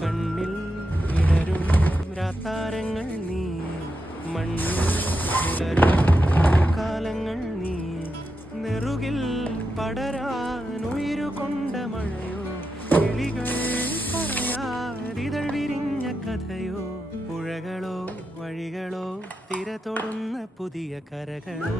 കണ്ണിൽ വിടരും രാത്താരങ്ങൾ നീ, മണ്ണിൽ പുലരും കാലങ്ങൾ നീ, നെറുകിൽ പടരാനുയിരുകൊണ്ട മഴയോ, കിളികൾ പറയാതിതൾ വിരിഞ്ഞ കഥയോ, പുഴകളോ വഴികളോ തിര തൊടുന്ന പുതിയ കരകളോ.